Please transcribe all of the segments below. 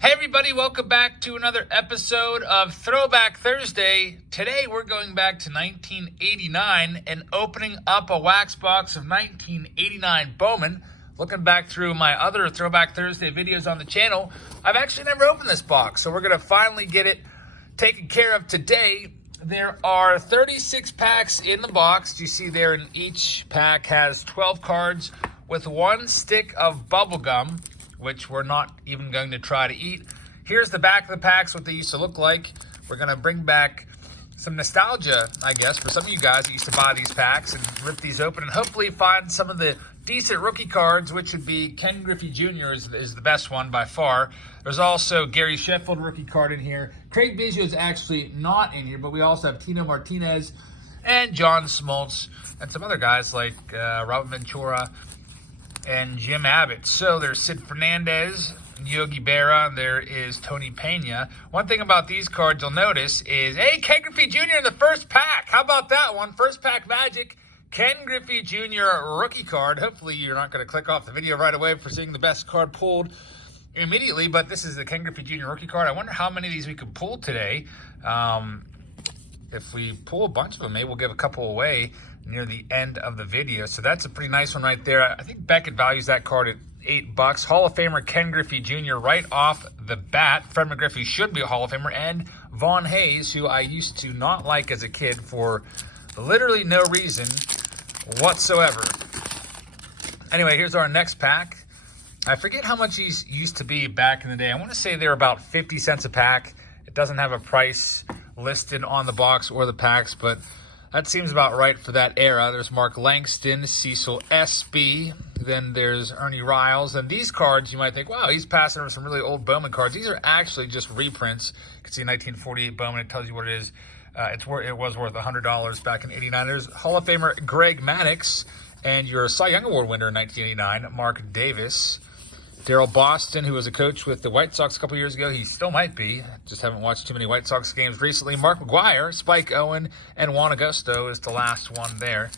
Hey everybody, welcome back to another episode of Throwback Thursday. Today we're going back to 1989 and opening up a wax box of 1989 Bowman. Looking back through my other Throwback Thursday videos on the channel, I've actually never opened this box, so we're going to finally get it taken care of today. There are 36 packs in the box. You see there, in each pack has 12 cards with one stick of bubble gum, which we're not even going to try to eat. Here's the back of the packs, what they used to look like. We're going to bring back some nostalgia, I guess, for some of you guys that used to buy these packs and rip these open and hopefully find some of the decent rookie cards, which would be Ken Griffey Jr. is the best one by far. There's also Gary Sheffield rookie card in here. Craig Biggio is actually not in here, but we also have Tino Martinez and John Smoltz and some other guys like Robert Ventura and Jim Abbott. So there's Sid Fernandez, Yogi Berra, there is Tony Pena. One thing about these cards you'll notice is, hey, Ken Griffey Jr. in the first pack. How about that one? First pack magic. Ken Griffey Jr. rookie card. Hopefully you're not going to click off the video right away for seeing the best card pulled immediately, but this is the Ken Griffey Jr. rookie card. I wonder how many of these we could pull today. If we pull a bunch of them, maybe we'll give a couple away near the end of the video. So that's a pretty nice one right there. I think Beckett values that card at $8. Hall of Famer Ken Griffey Jr. right off the bat. Fred McGriff should be a Hall of Famer. And Vaughn Hayes, who I used to not like as a kid for literally no reason whatsoever. Anyway, here's our next pack. I forget how much these used to be back in the day. I want to say they're about 50 cents a pack. It doesn't have a price listed on the box or the packs, but that seems about right for that era. There's Mark Langston, Cecil SB, then there's Ernie Riles. And these cards, you might think, wow, he's passing over some really old Bowman cards. These are actually just reprints. You can see 1948 Bowman. It tells you what it is. It was worth $100 back in '89. There's Hall of Famer Greg Maddux and your Cy Young Award winner in 1989, Mark Davis. Daryl Boston, who was a coach with the White Sox a couple years ago. He still might be. Just haven't watched too many White Sox games recently. Mark McGwire, Spike Owen, and Juan Agosto is the last one there.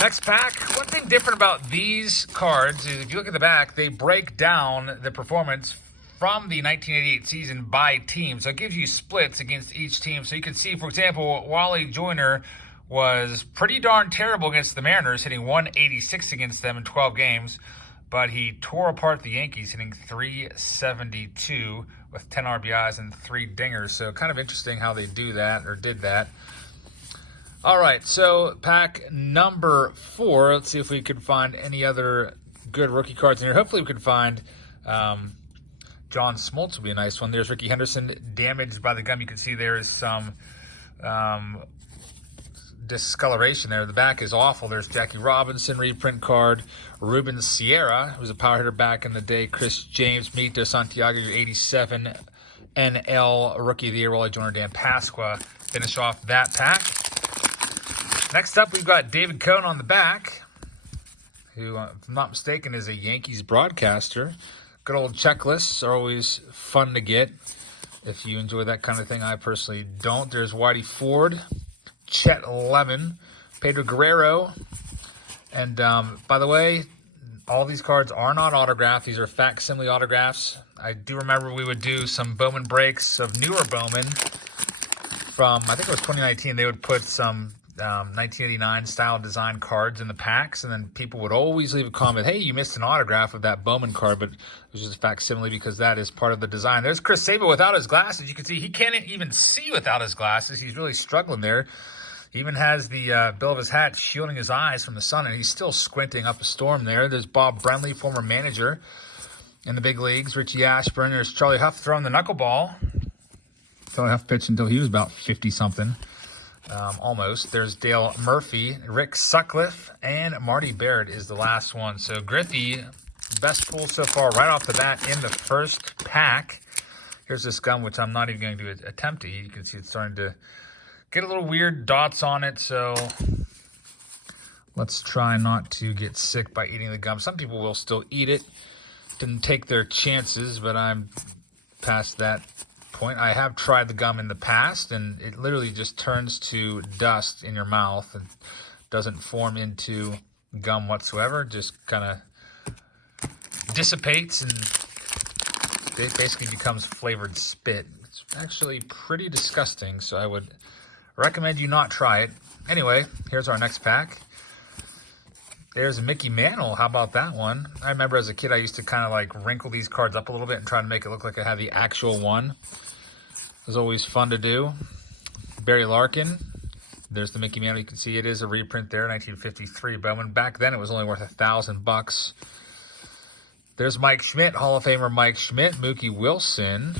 Next pack. One thing different about these cards is if you look at the back, they break down the performance from the 1988 season by team. So it gives you splits against each team. So you can see, for example, Wally Joyner was pretty darn terrible against the Mariners, hitting 186 against them in 12 games. But he tore apart the Yankees, hitting 372 with 10 RBIs and 3 dingers. So kind of interesting how they do that, or did that. All right, so pack number 4. Let's see if we could find any other good rookie cards in here. Hopefully we could find John Smoltz would be a nice one. There's Ricky Henderson, damaged by the gum. You can see there is some discoloration there. The back is awful. There's Jackie Robinson reprint card. Ruben Sierra, who was a power hitter back in the day. Chris James, Mito Santiago, your 87 NL Rookie of the Year. Wally Joyner, Dan Pasqua finish off that pack. Next up, we've got David Cohn on the back, who, if I'm not mistaken, is a Yankees broadcaster. Good old checklists are always fun to get if you enjoy that kind of thing. I personally don't. There's Whitey Ford, Chet Lemon, Pedro Guerrero, and by the way, all these cards are not autographed. These are facsimile autographs. I do remember we would do some Bowman breaks of newer Bowman from, I think it was 2019. They would put some 1989 style design cards in the packs, and then people would always leave a comment, hey, you missed an autograph of that Bowman card, but it was just a facsimile because that is part of the design. There's Chris Sabo without his glasses. You can see he can't even see without his glasses. He's really struggling there. He even has the bill of his hat shielding his eyes from the sun, and he's still squinting up a storm there. There's Bob Brenly, former manager in the big leagues. Richie Ashburn. There's Charlie Huff throwing the knuckleball. Charlie Huff pitched until he was about 50-something, almost. There's Dale Murphy, Rick Sutcliffe, and Marty Barrett is the last one. So Griffey, best pull so far right off the bat in the first pack. Here's this gum, which I'm not even going to attempt to eat. You can see it's starting to get a little weird dots on it, so let's try not to get sick by eating the gum. Some people will still eat it. Didn't take their chances, but I'm past that point. I have tried the gum in the past, and it literally just turns to dust in your mouth and doesn't form into gum whatsoever. Just kind of dissipates and it basically becomes flavored spit. It's actually pretty disgusting, so I would recommend you not try it. Anyway, here's our next pack. There's a Mickey Mantle. How about that one? I remember as a kid, I used to kind of like wrinkle these cards up a little bit and try to make it look like I had the actual one. It was always fun to do. Barry Larkin. There's the Mickey Mantle. You can see it is a reprint there, 1953 Bowman. Back then, it was only worth $1,000. There's Mike Schmidt, Hall of Famer Mike Schmidt, Mookie Wilson,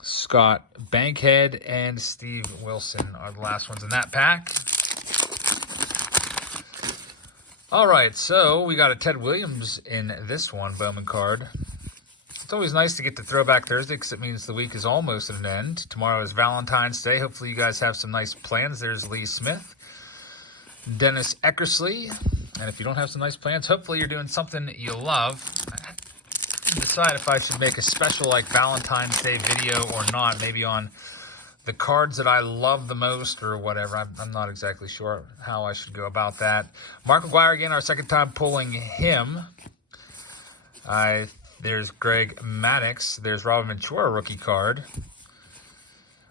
Scott Bankhead, and Steve Wilson are the last ones in that pack. All right, so we got a Ted Williams in this one, Bowman card. It's always nice to get to Throwback Thursday because it means the week is almost at an end. Tomorrow is Valentine's Day. Hopefully you guys have some nice plans. There's Lee Smith, Dennis Eckersley. And if you don't have some nice plans, hopefully you're doing something you love. I decide if I should make a special like Valentine's Day video or not, maybe on the cards that I love the most or whatever. I'm not exactly sure how I should go about that. Mark McGwire again, our second time pulling him. There's Greg Maddux. There's Robin Ventura, rookie card.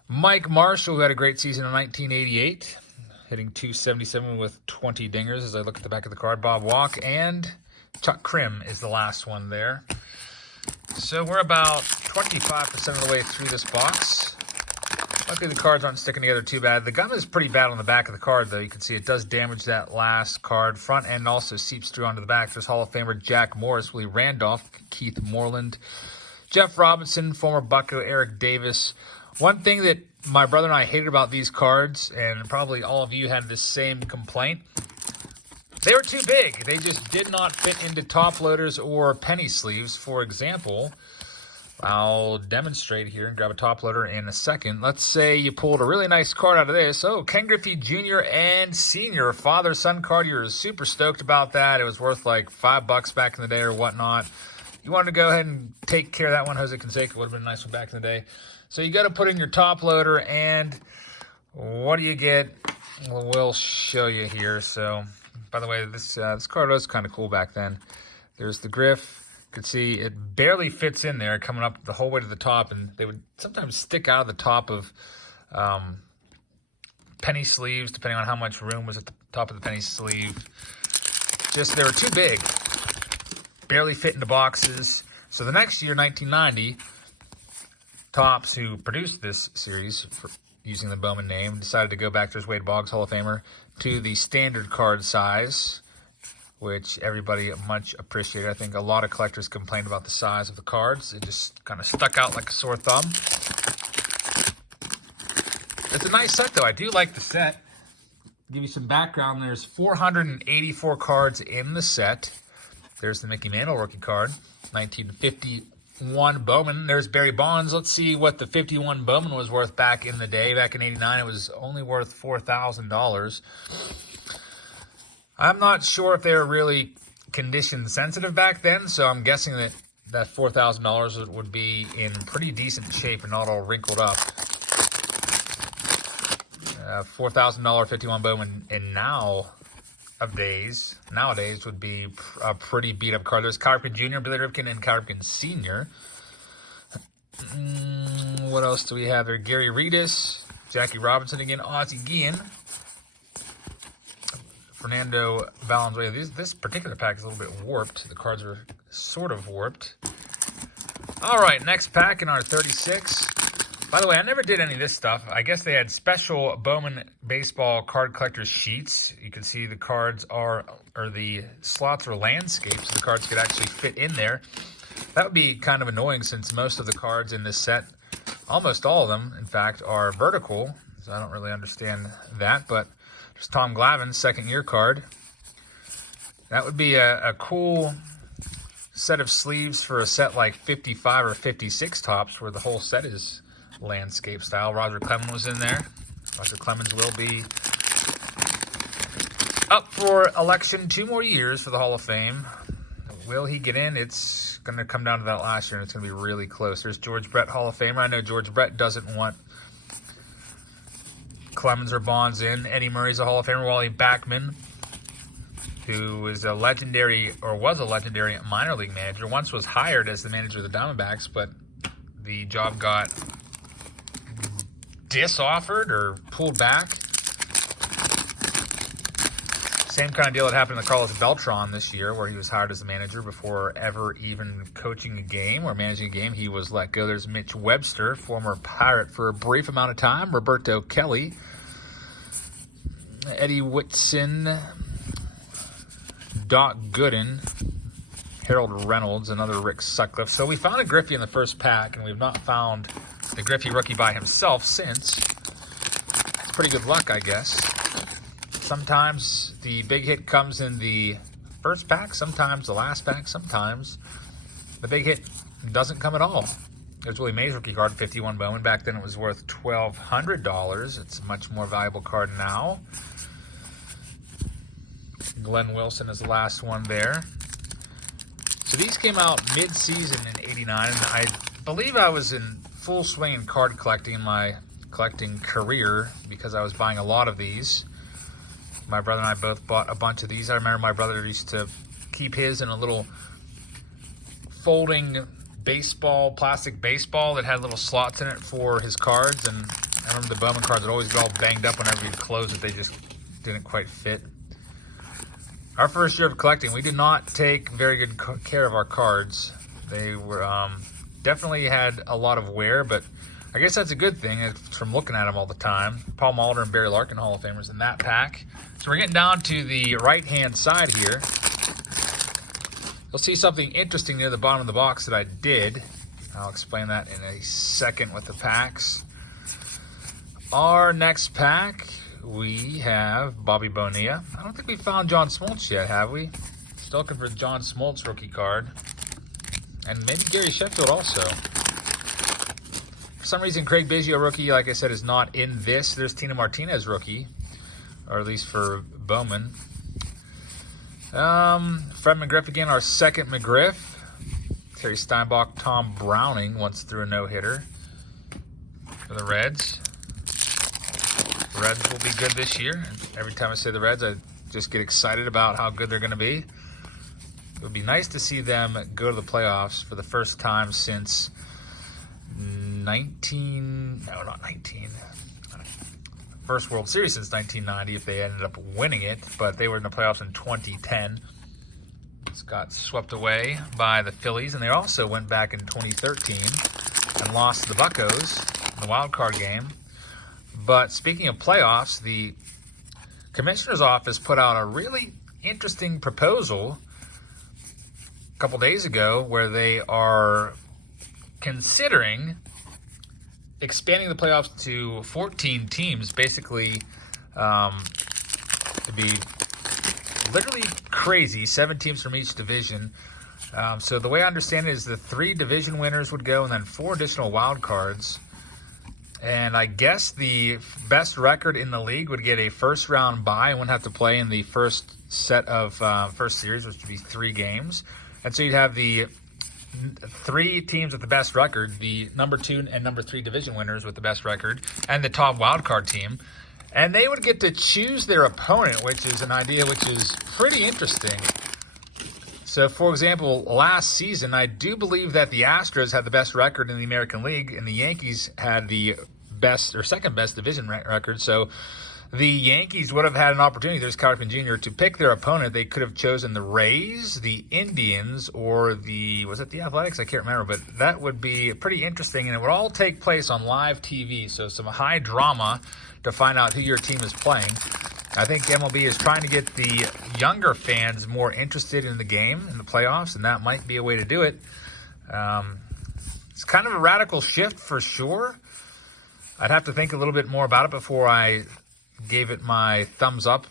Mike Marshall, who had a great season in 1988, hitting .277 with 20 dingers as I look at the back of the card. Bob Walk and Chuck Krim is the last one there. So we're about 25% of the way through this box. Luckily, the cards aren't sticking together too bad. The gum is pretty bad on the back of the card, though. You can see it does damage that last card. Front end also seeps through onto the back. There's Hall of Famer Jack Morris, Willie Randolph, Keith Moreland, Jeff Robinson, former Bucko, Eric Davis. One thing that my brother and I hated about these cards, and probably all of you had the same complaint, they were too big. They just did not fit into top loaders or penny sleeves. For example, I'll demonstrate here and grab a top loader in a second. Let's say you pulled a really nice card out of this. Oh, Ken Griffey Jr. and Sr. father-son card. You're super stoked about that. It was worth like $5 back in the day or whatnot. You wanted to go ahead and take care of that one. Jose Canseco would have been a nice one back in the day. So you got to put in your top loader, and what do you get? Well, we'll show you here. So, by the way, this card was kind of cool back then. There's the Griff. You can see it barely fits in there, coming up the whole way to the top, and they would sometimes stick out of the top of penny sleeves, depending on how much room was at the top of the penny sleeve. Just, they were too big. Barely fit into boxes. So the next year, 1990, Topps, who produced this series for using the Bowman name, decided to go back. There's Wade Boggs, Hall of Famer, to the standard card size, which everybody much appreciated. I think a lot of collectors complained about the size of the cards. It just kind of stuck out like a sore thumb. It's a nice set, though. I do like the set. Give you some background. There's 484 cards in the set. There's the Mickey Mantle rookie card, 1951 Bowman. There's Barry Bonds. Let's see what the 51 Bowman was worth back in the day. Back in '89, it was only worth $4,000. I'm not sure if they were really condition sensitive back then, so I'm guessing that $4,000 would be in pretty decent shape and not all wrinkled up. $4,000 51 Bowman in nowadays would be a pretty beat up card. There's Cal Ripken Jr., Billy Ripken, and Cal Ripken Sr. What else do we have there? Gary Redus, Jackie Robinson again, Ozzie Guillen, Fernando Valenzuela. This particular pack is a little bit warped. The cards are sort of warped. All right, next pack in our 36. By the way, I never did any of this stuff. I guess they had special Bowman baseball card collector's sheets. You can see the cards or the slots are landscapes. So the cards could actually fit in there. That would be kind of annoying since most of the cards in this set, almost all of them, in fact, are vertical. So I don't really understand that, but there's Tom Glavine's second-year card. That would be a cool set of sleeves for a set like 55 or 56 Topps, where the whole set is landscape style. Roger Clemens was in there. Roger Clemens will be up for election 2 more years for the Hall of Fame. Will he get in? It's going to come down to that last year, and it's going to be really close. There's George Brett, Hall of Famer. I know George Brett doesn't want Clemens or Bonds in. Eddie Murray's a Hall of Famer. Wally Backman, who is a legendary, or was a legendary minor league manager, once was hired as the manager of the Diamondbacks, but the job got disoffered or pulled back. Same kind of deal that happened to Carlos Beltran this year, where he was hired as the manager before ever even coaching a game or managing a game. He was let go. There's Mitch Webster, former Pirate for a brief amount of time. Roberto Kelly, Eddie Whitson, Doc Gooden, Harold Reynolds, another Rick Sutcliffe. So we found a Griffey in the first pack, and we've not found the Griffey rookie by himself since. It's pretty good luck, I guess. Sometimes the big hit comes in the first pack, sometimes the last pack, sometimes the big hit doesn't come at all. There's Willie Mays rookie card, 51 Bowman. Back then it was worth $1,200. It's a much more valuable card now. Glenn Wilson is the last one there. So these came out mid-season in '89, and I believe I was in full swing in card collecting in my collecting career because I was buying a lot of these. My brother and I both bought a bunch of these. I remember my brother used to keep his in a little folding baseball, plastic baseball that had little slots in it for his cards. And I remember the Bowman cards would always get all banged up whenever you'd close it. They just didn't quite fit. Our first year of collecting, we did not take very good care of our cards. They were definitely had a lot of wear, but I guess that's a good thing from looking at them all the time. Paul Molitor and Barry Larkin, Hall of Famers in that pack. So we're getting down to the right-hand side here. You'll see something interesting near the bottom of the box that I did. I'll explain that in a second with the packs. Our next pack, we have Bobby Bonilla. I don't think we found John Smoltz yet, have we? Still looking for John Smoltz rookie card. And maybe Gary Sheffield also. For some reason, Craig Biggio rookie, like I said, is not in this. There's Tina Martinez rookie, or at least for Bowman. Fred Mcgriff again, our second Mcgriff. Terry Steinbach, Tom Browning once threw a no-hitter for the Reds. The Reds will be good this year. Every time I say the Reds, I just get excited about how good they're going to be. It would be nice to see them go to the playoffs for the first time since first World Series since 1990 if they ended up winning it, but they were in the playoffs in 2010. It's got swept away by the Phillies, and they also went back in 2013 and lost to the Buccos in the wild card game. But speaking of playoffs, the commissioner's office put out a really interesting proposal a couple days ago where they are considering expanding the playoffs to 14 teams, basically to be literally crazy, 7 teams from each division. So the way I understand it is the 3 division winners would go and then 4 additional wild cards. And I guess the best record in the league would get a first round bye and wouldn't have to play in the first set of first series, which would be 3 games. And so you'd have the 3 teams with the best record, the number 2 and number 3 division winners with the best record, and the top wildcard team. And they would get to choose their opponent, which is an idea which is pretty interesting. So, for example, last season, I do believe that the Astros had the best record in the American League, and the Yankees had the best or second best division record. So the Yankees would have had an opportunity, there's Ken Griffey Jr., to pick their opponent. They could have chosen the Rays, the Indians, or the Athletics? I can't remember, but that would be pretty interesting, and it would all take place on live TV, so some high drama to find out who your team is playing. I think MLB is trying to get the younger fans more interested in the game, in the playoffs, and that might be a way to do it. It's kind of a radical shift for sure. I'd have to think a little bit more about it before I gave it my thumbs up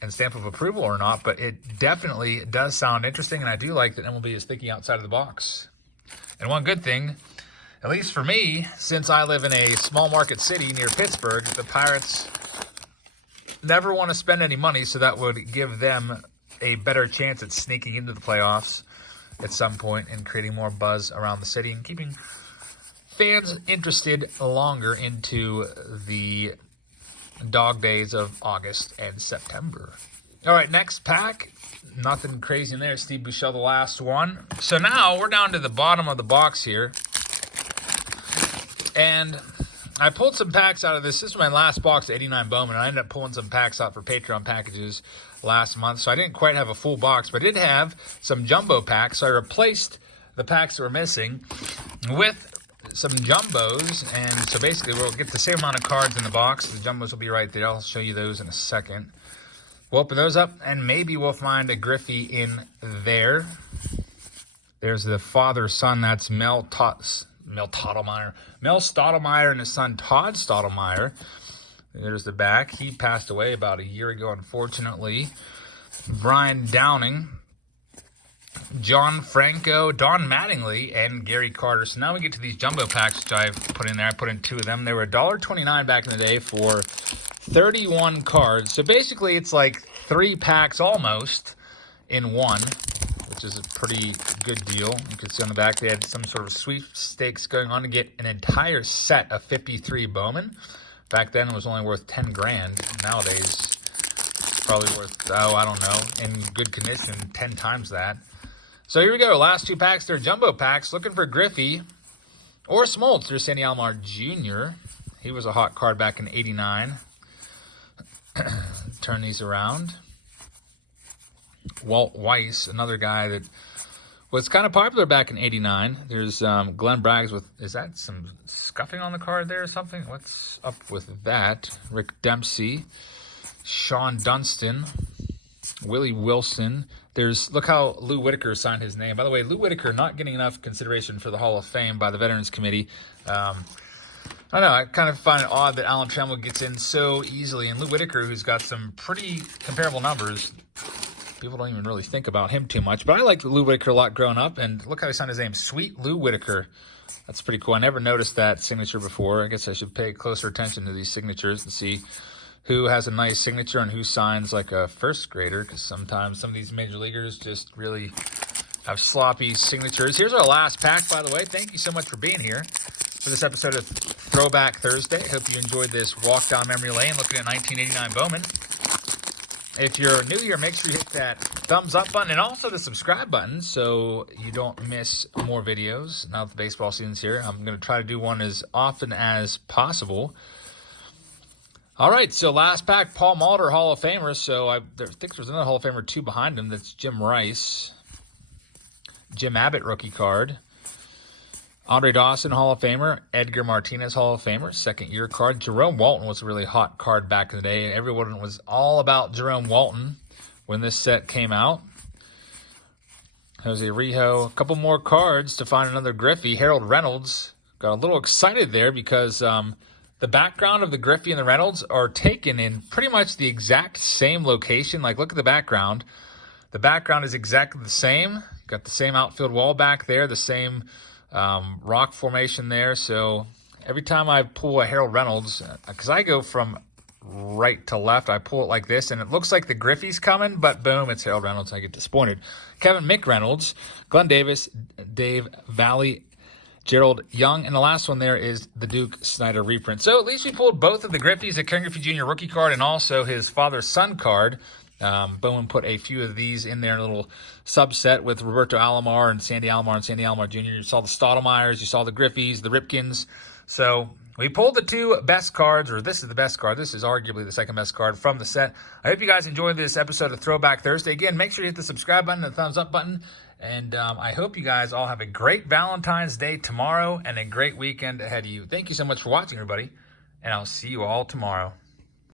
and stamp of approval or not, but it definitely does sound interesting, and I do like that MLB is thinking outside of the box. And one good thing, at least for me, since I live in a small market city near Pittsburgh, the Pirates never want to spend any money, so that would give them a better chance at sneaking into the playoffs at some point and creating more buzz around the city and keeping fans interested longer into the dog days of August and September. All right, next pack. Nothing crazy in there. Steve Buechele, the last one. So now we're down to the bottom of the box here. And I pulled some packs out of this. This is my last box, 89 Bowman. I ended up pulling some packs out for Patreon packages last month, so I didn't quite have a full box, but I did have some jumbo packs. So I replaced the packs that were missing with some jumbos, and so basically we'll get the same amount of cards in the box. The jumbos will be right there. I'll show you those in a second. We'll open those up, and maybe we'll find a Griffey in there. There's the father-son. That's Mel Stottlemyre and his son Todd Stottlemyre. There's the back. He passed away about a year ago, unfortunately. Brian Downing, John Franco, Don Mattingly, and Gary Carter. So now we get to these jumbo packs, which I've put in there. I put in 2 of them. They were $1.29 back in the day for 31 cards. So basically it's like 3 packs almost in one, which is a pretty good deal. You can see on the back they had some sort of sweepstakes going on to get an entire set of 53 Bowman. Back then it was only worth 10 grand. Nowadays it's probably worth, I don't know, in good condition, 10 times that. So here we go. Last 2 packs, they're jumbo packs. Looking for Griffey or Smoltz. There's Sandy Alomar Jr. He was a hot card back in '89. Turn these around. Walt Weiss, another guy that was kind of popular back in '89. There's Glenn Braggs with, is that some scuffing on the card there or something? What's up with that? Rick Dempsey, Sean Dunston, Willie Wilson. There's, look how Lou Whitaker signed his name. By the way, Lou Whitaker not getting enough consideration for the Hall of Fame by the Veterans Committee. I don't know, I kind of find it odd that Alan Trammell gets in so easily. And Lou Whitaker, who's got some pretty comparable numbers, people don't even really think about him too much. But I liked Lou Whitaker a lot growing up. And look how he signed his name, Sweet Lou Whitaker. That's pretty cool. I never noticed that signature before. I guess I should pay closer attention to these signatures and see who has a nice signature and who signs like a first grader, because sometimes some of these major leaguers just really have sloppy signatures. Here's our last pack, by the way. Thank you so much for being here for this episode of Throwback Thursday. Hope you enjoyed this walk down memory lane looking at 1989 Bowman. If you're new here, make sure you hit that thumbs up button and also the subscribe button so you don't miss more videos. Now that the baseball season's here, I'm going to try to do one as often as possible. All right, so last pack, Paul Molitor, Hall of Famer. So I think there's another Hall of Famer 2 behind him. That's Jim Rice. Jim Abbott, rookie card. Andre Dawson, Hall of Famer. Edgar Martinez, Hall of Famer, second-year card. Jerome Walton was a really hot card back in the day. Everyone was all about Jerome Walton when this set came out. Jose Rijo, a couple more cards to find another Griffey. Harold Reynolds, got a little excited there because the background of the Griffey and the Reynolds are taken in pretty much the exact same location. Like, look at the background. The background is exactly the same. Got the same outfield wall back there, the same rock formation there. So every time I pull a Harold Reynolds, because I go from right to left, I pull it like this, and it looks like the Griffey's coming, but boom, it's Harold Reynolds. I get disappointed. Kevin McReynolds, Glenn Davis, Dave Valley, Gerald Young, and the last one there is the Duke Snider reprint. So at least we pulled both of the Griffeys, the Ken Griffey Jr. rookie card and also his father-son card. Bowman put a few of these in there in a little subset with Roberto Alomar and Sandy Alomar Jr. You saw the Stottlemyres, you saw the Griffeys, the Ripkins. So we pulled the 2 best cards, or this is the best card. This is arguably the second best card from the set. I hope you guys enjoyed this episode of Throwback Thursday. Again, make sure you hit the subscribe button and the thumbs up button. And I hope you guys all have a great Valentine's Day tomorrow and a great weekend ahead of you. Thank you so much for watching, everybody, and I'll see you all tomorrow.